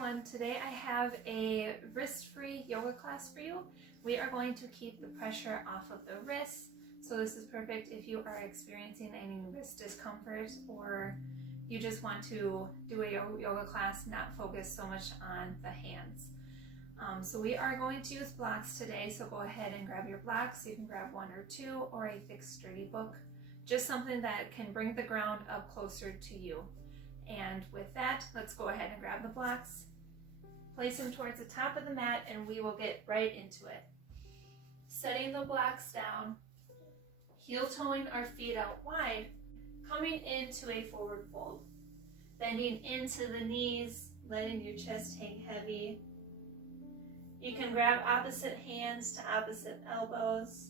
everyone. Today I have a wrist-free yoga class for you. We are going to keep the pressure off of the wrists. So this is perfect if you are experiencing any wrist discomfort or you just want to do a yoga class, not focus so much on the hands. So we are going to use blocks today, so go ahead and grab your blocks. You can grab one or two or a thick sturdy book, just something that can bring the ground up closer to you. And with that, let's go ahead and grab the blocks, place them towards the top of the mat, and we will get right into it. Setting the blocks down, heel toeing our feet out wide, coming into a forward fold, bending into the knees, letting your chest hang heavy. You can grab opposite hands to opposite elbows,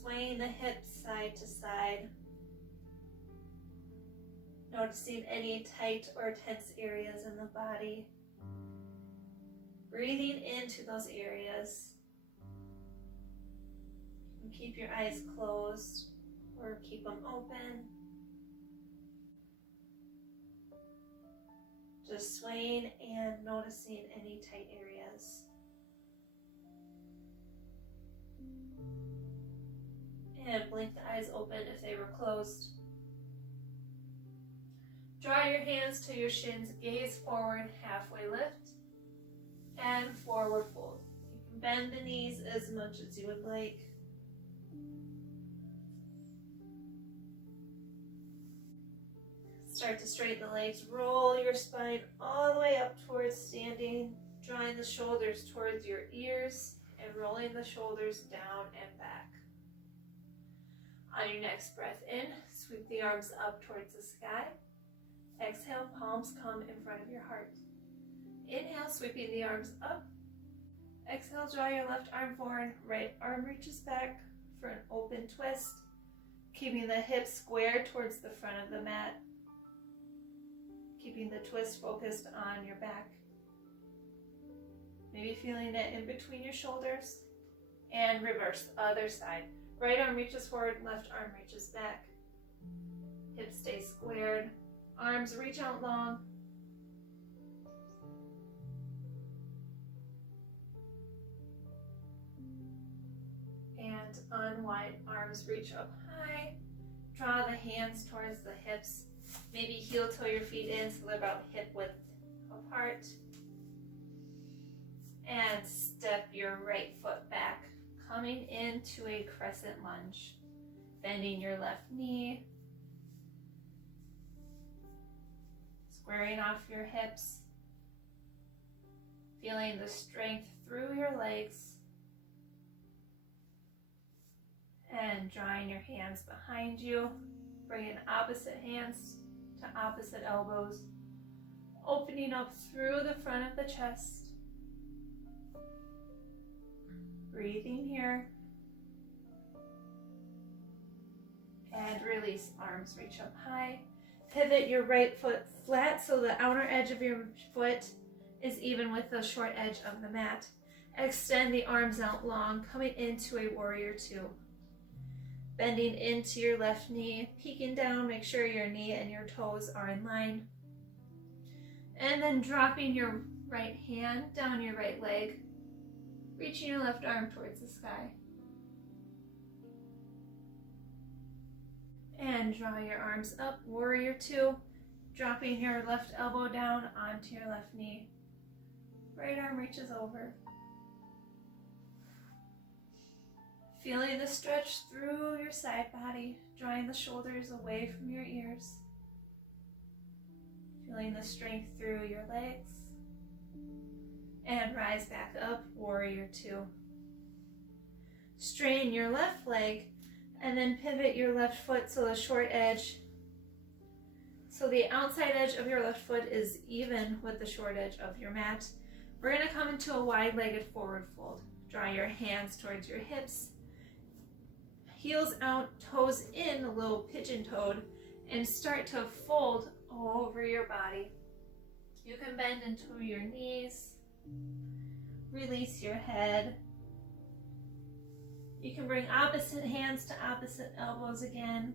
swaying the hips side to side, noticing any tight or tense areas in the body, breathing into those areas. You can keep your eyes closed or keep them open. Just swaying and noticing any tight areas. And blink the eyes open if they were closed. Draw your hands to your shins, gaze forward, halfway lift, and forward fold. You can bend the knees as much as you would like. Start to straighten the legs, roll your spine all the way up towards standing, drawing the shoulders towards your ears and rolling the shoulders down and back. On your next breath in, sweep the arms up towards the sky. Exhale, palms come in front of your heart. Inhale, sweeping the arms up. Exhale, draw your left arm forward, right arm reaches back for an open twist, keeping the hips squared towards the front of the mat, keeping the twist focused on your back. Maybe feeling it in between your shoulders. And reverse, other side. Right arm reaches forward, left arm reaches back. Hips stay squared. Arms reach out long. And unwind, arms reach up high. Draw the hands towards the hips. Maybe heel toe your feet in so they're about hip width apart. And step your right foot back, coming into a crescent lunge. Bending your left knee. Squaring off your hips, feeling the strength through your legs, and drawing your hands behind you, bringing opposite hands to opposite elbows, opening up through the front of the chest, breathing here, and release, arms reach up high. Pivot your right foot flat so the outer edge of your foot is even with the short edge of the mat. Extend the arms out long, coming into a warrior two. Bending into your left knee, peeking down, make sure your knee and your toes are in line. And then dropping your right hand down your right leg, reaching your left arm towards the sky. And draw your arms up, warrior two, dropping your left elbow down onto your left knee. Right arm reaches over. Feeling the stretch through your side body, drawing the shoulders away from your ears. Feeling the strength through your legs. And rise back up, warrior two. Straighten your left leg, and then pivot your left foot so the short edge, so the outside edge of your left foot is even with the short edge of your mat. We're going to come into a wide-legged forward fold. Draw your hands towards your hips, heels out, toes in, a little pigeon-toed, and start to fold over your body. You can bend into your knees, release your head. You can bring opposite hands to opposite elbows again.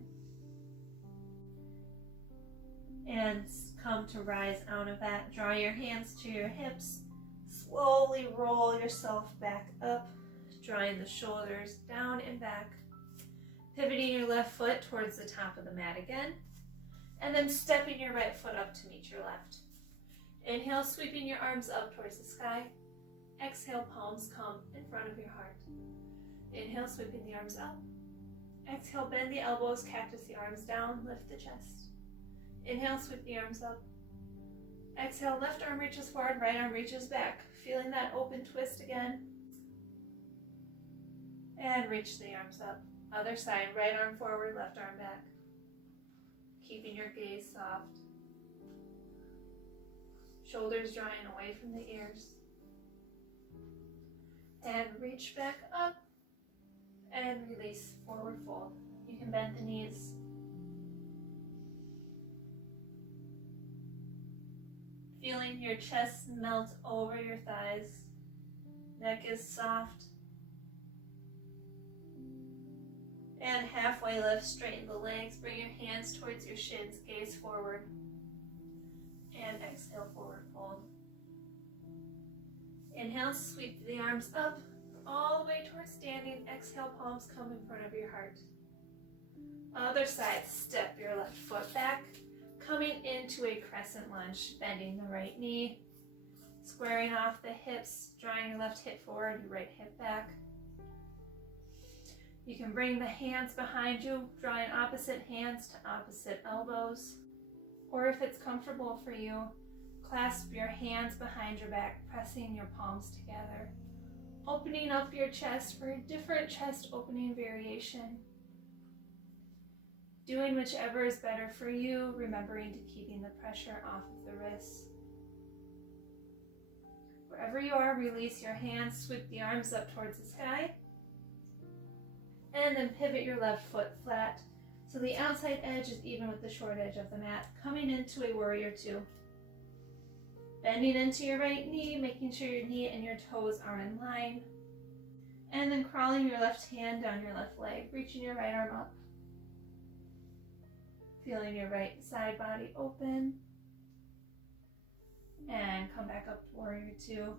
And come to rise out of that. Draw your hands to your hips. Slowly roll yourself back up, drawing the shoulders down and back. Pivoting your left foot towards the top of the mat again. And then stepping your right foot up to meet your left. Inhale, sweeping your arms up towards the sky. Exhale, palms come in front of your heart. Inhale, sweeping the arms up. Exhale, bend the elbows, cactus the arms down, lift the chest. Inhale, sweep the arms up. Exhale, left arm reaches forward, right arm reaches back. Feeling that open twist again. And reach the arms up. Other side, right arm forward, left arm back. Keeping your gaze soft. Shoulders drawing away from the ears. And reach back up. And release, forward fold. You can bend the knees. Feeling your chest melt over your thighs. Neck is soft. And halfway lift, straighten the legs. Bring your hands towards your shins, gaze forward. And exhale, forward fold. Inhale, sweep the arms up, all the way towards standing. Exhale, palms come in front of your heart. Other side, step your left foot back, coming into a crescent lunge, bending the right knee, squaring off the hips, drawing your left hip forward, your right hip back. You can bring the hands behind you, drawing opposite hands to opposite elbows. Or if it's comfortable for you, clasp your hands behind your back, pressing your palms together. Opening up your chest for a different chest opening variation. Doing whichever is better for you, remembering to keeping the pressure off of the wrists. Wherever you are, release your hands, sweep the arms up towards the sky. And then pivot your left foot flat so the outside edge is even with the short edge of the mat, coming into a warrior two. Bending into your right knee, making sure your knee and your toes are in line. And then crawling your left hand down your left leg, reaching your right arm up. Feeling your right side body open. And come back up to warrior two.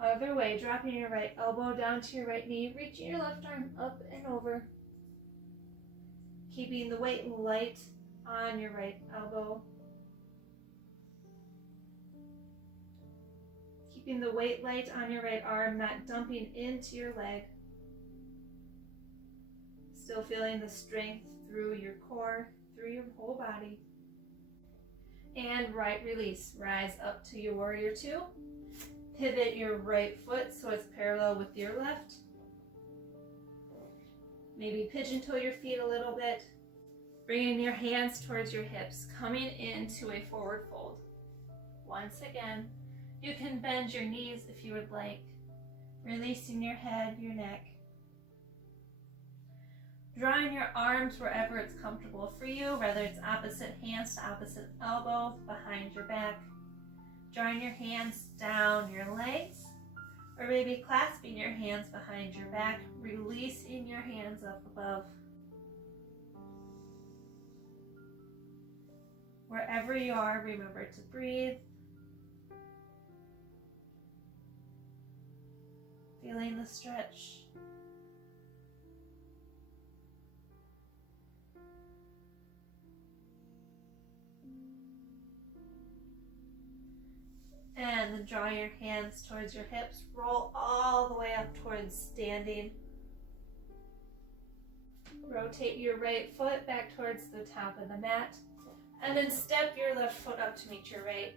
Other way, dropping your right elbow down to your right knee, reaching your left arm up and over. Keeping the weight light on your right elbow. Keeping the weight light on your right arm, not dumping into your leg. Still feeling the strength through your core, through your whole body. And right release, rise up to your warrior two. Pivot your right foot so it's parallel with your left. Maybe pigeon toe your feet a little bit. Bringing your hands towards your hips, coming into a forward fold. Once again, you can bend your knees if you would like, releasing your head, your neck. Drawing your arms wherever it's comfortable for you, whether it's opposite hands to opposite elbow, behind your back. Drawing your hands down your legs, or maybe clasping your hands behind your back, releasing your hands up above. Wherever you are, remember to breathe. Feeling the stretch. And then draw your hands towards your hips. Roll all the way up towards standing. Rotate your right foot back towards the top of the mat. And then step your left foot up to meet your right.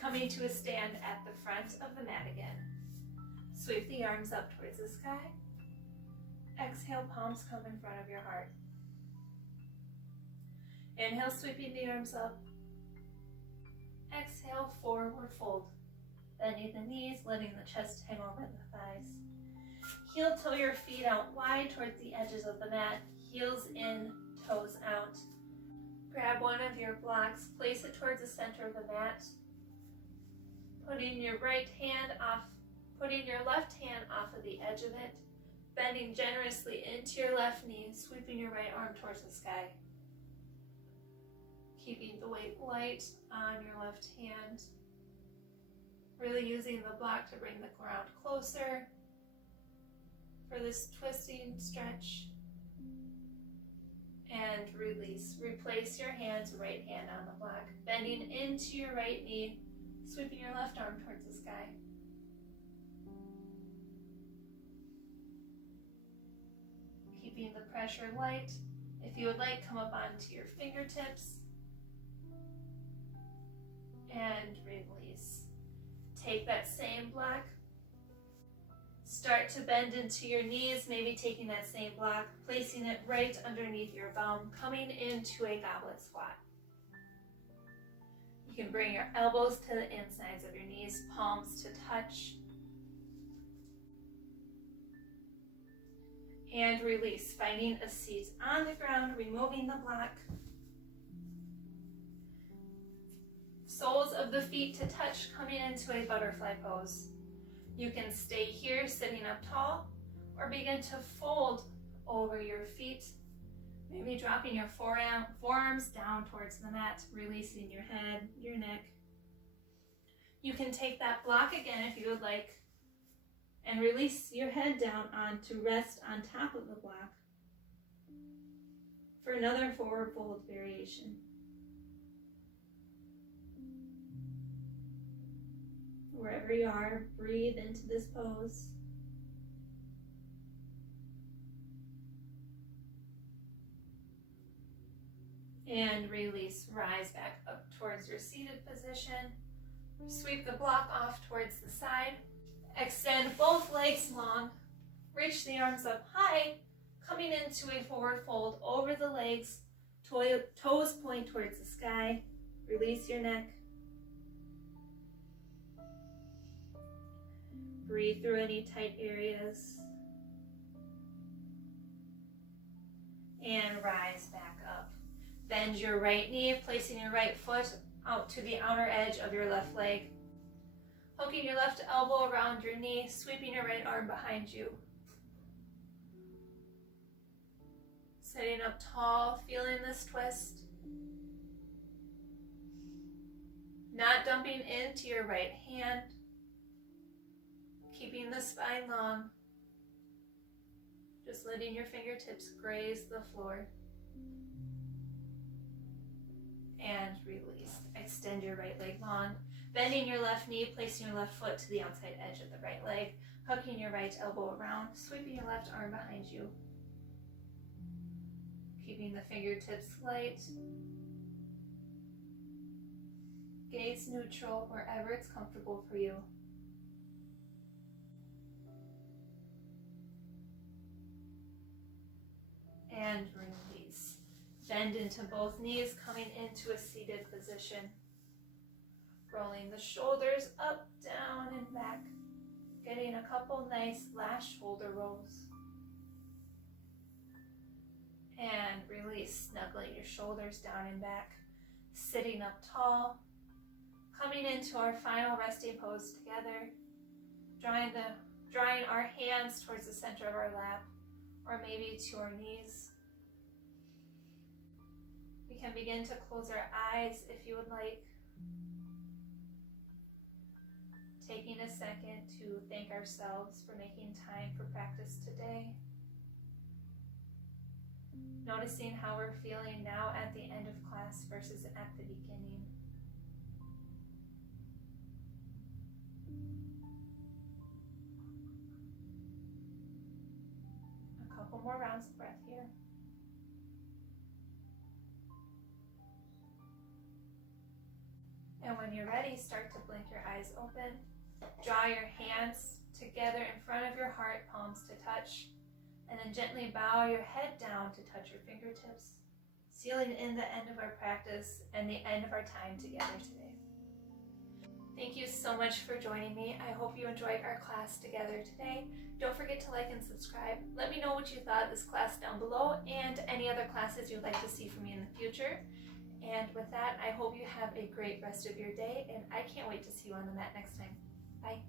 Coming to a stand at the front of the mat again. Sweep the arms up towards the sky. Exhale, palms come in front of your heart. Inhale, sweeping the arms up. Exhale, forward fold. Bending the knees, letting the chest hang over the thighs. Heel toe your feet out wide towards the edges of the mat. Heels in, toes out. Grab one of your blocks, place it towards the center of the mat. Putting your left hand off of the edge of it. Bending generously into your left knee, sweeping your right arm towards the sky. Keeping the weight light on your left hand. Really using the block to bring the ground closer for this twisting stretch. And release. Replace your hands, right hand on the block, bending into your right knee, sweeping your left arm towards the sky. Keeping the pressure light. If you would like, come up onto your fingertips and release. Take that same block. Start to bend into your knees, maybe taking that same block, placing it right underneath your bum, coming into a goblet squat. You can bring your elbows to the insides of your knees, palms to touch. And release, finding a seat on the ground, removing the block. Soles of the feet to touch, coming into a butterfly pose. You can stay here sitting up tall or begin to fold over your feet, maybe dropping your forearms down towards the mat, releasing your head, your neck. You can take that block again if you would like and release your head down to rest on top of the block for another forward fold variation. Wherever you are, breathe into this pose. And release, rise back up towards your seated position. Sweep the block off towards the side. Extend both legs long. Reach the arms up high, coming into a forward fold over the legs. Toes point towards the sky. Release your neck. Breathe through any tight areas. And rise back up. Bend your right knee, placing your right foot out to the outer edge of your left leg. Hooking your left elbow around your knee, sweeping your right arm behind you. Sitting up tall, feeling this twist. Not dumping into your right hand. Keeping the spine long. Just letting your fingertips graze the floor. And release. Extend your right leg long. Bending your left knee, placing your left foot to the outside edge of the right leg. Hooking your right elbow around. Sweeping your left arm behind you. Keeping the fingertips light. Gaze neutral wherever it's comfortable for you. And release. Bend into both knees, coming into a seated position. Rolling the shoulders up, down, and back. Getting a couple nice last shoulder rolls. And release, snuggling your shoulders down and back. Sitting up tall. Coming into our final resting pose together. Drawing our hands towards the center of our lap, or maybe to our knees. We can begin to close our eyes if you would like. Taking a second to thank ourselves for making time for practice today. Noticing how we're feeling now at the end of class versus at the beginning. A couple more rounds of breath here. And when you're ready, start to blink your eyes open. Draw your hands together in front of your heart, palms to touch. And then gently bow your head down to touch your fingertips, sealing in the end of our practice and the end of our time together today. Thank you so much for joining me. I hope you enjoyed our class together today. Don't forget to like and subscribe. Let me know what you thought of this class down below and any other classes you'd like to see from me in the future. And with that, I hope you have a great rest of your day, and I can't wait to see you on the mat next time. Bye.